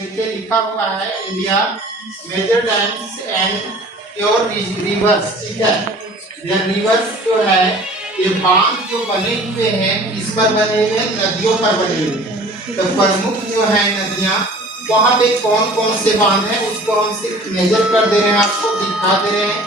देखिए लिखा हुआ है India major dams and your rivers, ठीक है। ये रिवर्स जो है ये बांध जो बने हुए हैं किस पर बने हुए हैं, नदियों पर बने हुए हैं। तो प्रमुख जो है नदियां वहाँ पे कौन कौन से बांध हैं उसको हम सिर्फ मेजर कर दे रहे हैं, आपको दिखा दे रहे हैं।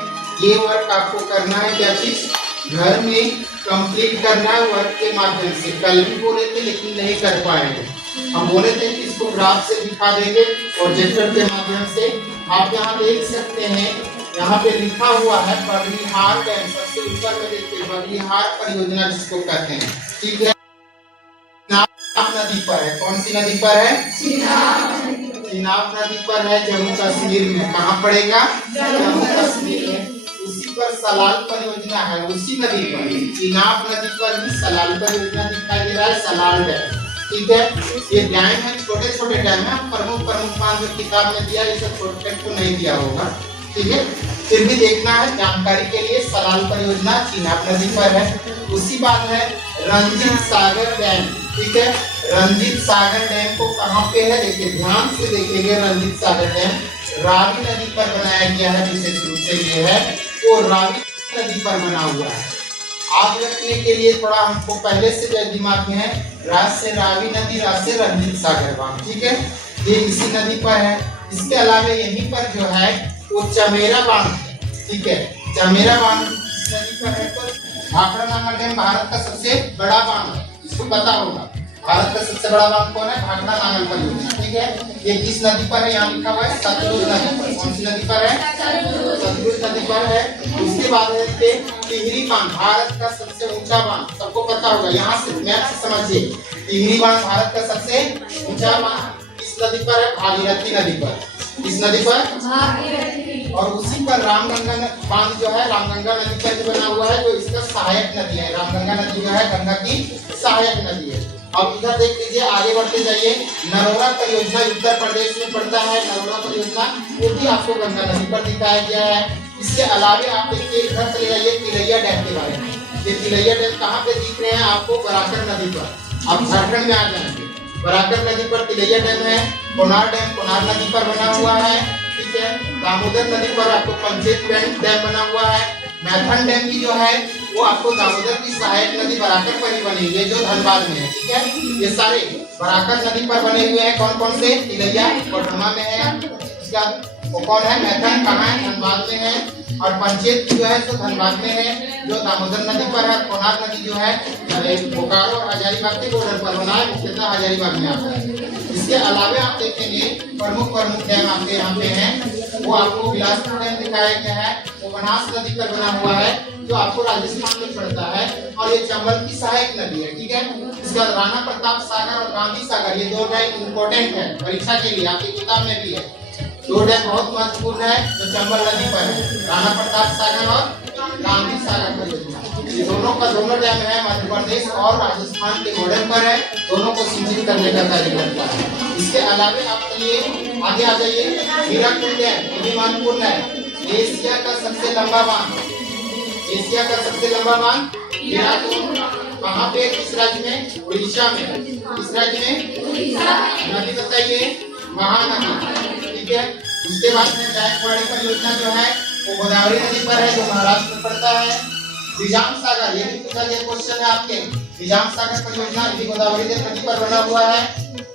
ये वर्क आपको करना है, क्या चीज घर में कंप्लीट करना है वर्क के माध्यम से। कल भी बोले थे लेकिन नहीं कर पाएंगे, हम बोले थे कि इसको ग्राफ से दिखा देंगे प्रोजेक्टर के माध्यम से। आप यहाँ देख सकते हैं, यहाँ पे लिखा हुआ है बगलिहार डैम, सबसे ऊपर में देखिए बगलिहार परियोजना जिसको कहते हैं, ठीक है। चिनाब नदी पर है, कौन सी नदी पर है? चिनाब नदी पर है, जम्मू कश्मीर में। कहाँ पड़ेगा? जम्मू कश्मीर में। उसी पर सलाल परियोजना है, उसी नदी पर चिनाब नदी पर भी सलाल परियोजना दिखाई दे रहा है, सलाल डैम, ठीक है। ये डैम है, छोटे छोटे डैम है, प्रमुख मान में किताब में दिया, इसे छोटे को नहीं दिया होगा, ठीक है। फिर भी देखना है जानकारी के लिए। सलाल परियोजना चिनाब नदी पर है। उसी बात है रंजीत सागर डैम, ठीक है। रंजीत सागर डैम को कहाँ पे है? देखिए ध्यान से देखेंगे, रंजीत सागर डैम रावी नदी पर बनाया गया है, विशेष रूप से ये है वो रावी नदी पर बना हुआ है। आप रखने के लिए थोड़ा हमको पहले से जो दिमाग में है, राज से रावी नदी, राज से रंजीत सागर बांध, ठीक है। ये इसी नदी पर है। इसके अलावा यहीं पर जो है वो चमेरा बांध है, ठीक है। चमेरा बांध नदी पर है। तो भाखड़ा नांगल डैम भारत का सबसे बड़ा बांध है, इसको पता होगा। भारत का सबसे बड़ा बांध कौन है? भाखड़ा नांगल परियोजना, ठीक है। ये किस नदी पर है? यहाँ लिखा हुआ है सतलुज नदी पर। कौन सी नदी पर है? सतलुज नदी पर है। उसके बाद है टिहरी बांध, भारत का सबसे ऊंचा बांध, सबको पता होगा। यहाँ से मैप से समझिए, टिहरी बांध भारत का सबसे ऊंचा बांध इस नदी पर है, भागीरथी नदी पर। इस नदी पर और उसी पर रामगंगा बांध जो है रामगंगा नदी पर बना हुआ है, जो इसका सहायक नदी है। रामगंगा नदी जो है गंगा की सहायक नदी है। अब इधर देख लीजिए, आगे बढ़ते जाइए। नरोरा परियोजना उत्तर प्रदेश में पड़ता है। नरोरा परियोजना वो भी आपको गंगा नदी पर दिखाया गया है। इसके अलावे आप देखिए इधर चले जाइए तिलैया डैम के बारे में। ये तिलैया डैम कहाँ पे दिख रहे हैं आपको? बराकर नदी पर। आप झारखंड में आ जाएंगे, बराकर नदी पर तिलैया डैम है। कोनार डैम कोनार नदी पर बना हुआ है, ठीक है। दामोदर नदी पर आपको पंचेत डैम बना हुआ है। मैथन डैम की जो है वो आपको दामोदर की सहायक नदी बराकर पर ही बनी हुई है, जो धनबाद में है, ठीक है। ये सारे बराकर नदी पर बने हुए हैं। कौन कौन से? तिलैया कोडरमा में है, इसका वो कौन है? मैथन कहाँ है? धनबाद में है। और पंचेत जो है सो धनबाद में है, जो दामोदर नदी पर है। कोनार नदी जो है बोकारो और हजारीबाग के बॉर्डर पर बना है, मुख्यतः हजारीबाग में आता है। इसके अलावा आप देखेंगे प्रमुख डैम आपके यहाँ पे हैं, वो आपको बिलासपुर डैम दिखाया गया है, वो बनास नदी पर बना हुआ है, जो आपको राजस्थान में पड़ता है। और ये चंबल की सहायक नदी है, ठीक है। इसका राणा प्रताप सागर और गांधी सागर, ये दो डैम इंपॉर्टेंट है परीक्षा के लिए, आपकी किताब में भी है। दो डैम बहुत महत्वपूर्ण है जो चंबल नदी पर है, राणा प्रताप सागर और गांधी सागर परियोजना। ये दोनों का दोनों डैम है, मध्य प्रदेश और राजस्थान के बॉर्डर पर है, दोनों को सिंचित करने का कार्य करता है। इसके अलावा आप चलिए आगे आ जाइए। हीराकुद डैम ये भी महत्वपूर्ण है, एशिया का सबसे लंबा बांध, एशिया का सबसे लंबा बांध हीराकुद। कहाँ पे? किस राज्य में? उड़ीसा में। किस राज्य में? नदी बताइए? महानदी, ठीक है। उसके बाद में जायकवाड़ी परियोजना जो है वो गोदावरी नदी पर है, जो महाराष्ट्र में पड़ता है। निजाम सागर, ये भी पूछा गया क्वेश्चन है आपके। निजाम सागर परियोजना भी गोदावरी नदी पर बना हुआ है।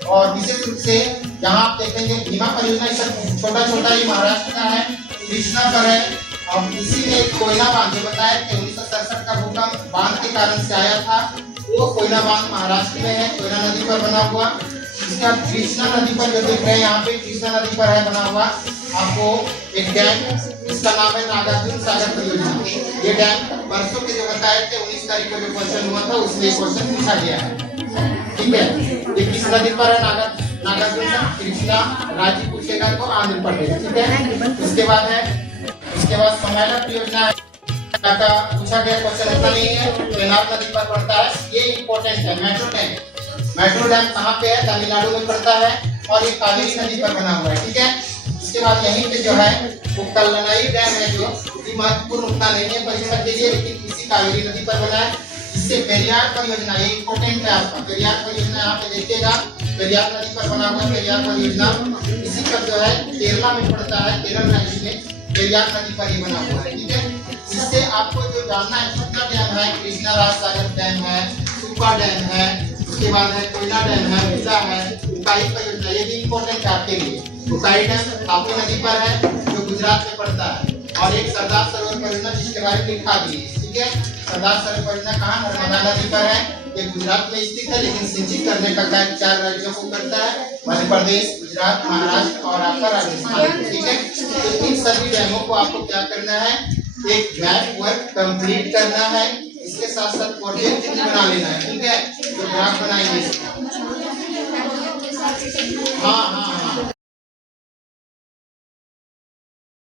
और विशेष रूप से जहाँ आप देखेंगे भीमा परियोजना, सब छोटा छोटा ही महाराष्ट्र का है, कृष्णा पर है। और इसी ने कोयना बांध जो बताया कि 1967 का भूकंप बांध के कारण से आया था, वो कोयना बांध महाराष्ट्र में है, कोयना नदी पर बना हुआ। इसका कृष्णा नदी पर जो देख रहे हैं यहाँ पे, कृष्णा नदी पर है बना हुआ आपको एक डैम, इसका नाम है नागार्जुन सागर परियोजना। ये डैम परसों के जो बताए थे 19 तारीख को जो क्वेश्चन हुआ था उसमें क्वेश्चन पूछा गया है, ठीक है। ये किस नदी पर है? नागार्जुन कृष्णा, राज्य पूछेगा तो आंध्र प्रदेश, ठीक है। उसके बाद समायला परियोजना का पूछा गया क्वेश्चन, इतना नहीं है, चेनाब नदी पर पड़ता है, ये इंपॉर्टेंट है। मेट्रो डैम, मेट्रो डैम कहाँ पे है? तमिलनाडु में पड़ता है और ये कावेरी नदी पर बना हुआ है, ठीक है। इसके बाद यहीं पे जो है वो कल्लनाई डैम है, जो महत्वपूर्ण उतना नहीं है परीक्षा के लिए, लेकिन इसी कावेरी नदी पर बना है। इससे पेरियार परियोजना, ये इंपॉर्टेंट है आपका। पेरियार परियोजना यहाँ पे देखिएगा, पेरियार नदी पर बना हुआ पेरियार परियोजना, इसी पर जो है केरला में पड़ता है, केरल राज्य में पेरियार नदी पर ये बना हुआ है, ठीक है। इससे आपको जो जानना है, कितना डैम है, कृष्णा राजसागर डैम है, सुपा डैम है, उसके बाद है कोयना डैम है, मिला है, उकाई परियोजना, ये भी इंपॉर्टेंट है आपके लिए। उकाई डैम तापी नदी पर है, जो गुजरात में पड़ता है, और एक सरदार सरोवर परियोजना जिसके बारे में लिखा भी है, ठीक है। सरदार सरोवर परियोजना कहाँ, नर्मदा नदी पर है, ये गुजरात में स्थित है, लेकिन सिंचित करने का कार्य 4 राज्यों को करता है, मध्य प्रदेश, गुजरात, महाराष्ट्र और आपका राजस्थान, ठीक है। तो इन सभी डैमों को आपको क्या करना है, एक मैप वर्क कंप्लीट करना है, इसके साथ साथ प्रोजेक्ट भी बना लेना है, ठीक है, जो ग्राफ बनाएंगे। हाँ हाँ हाँ।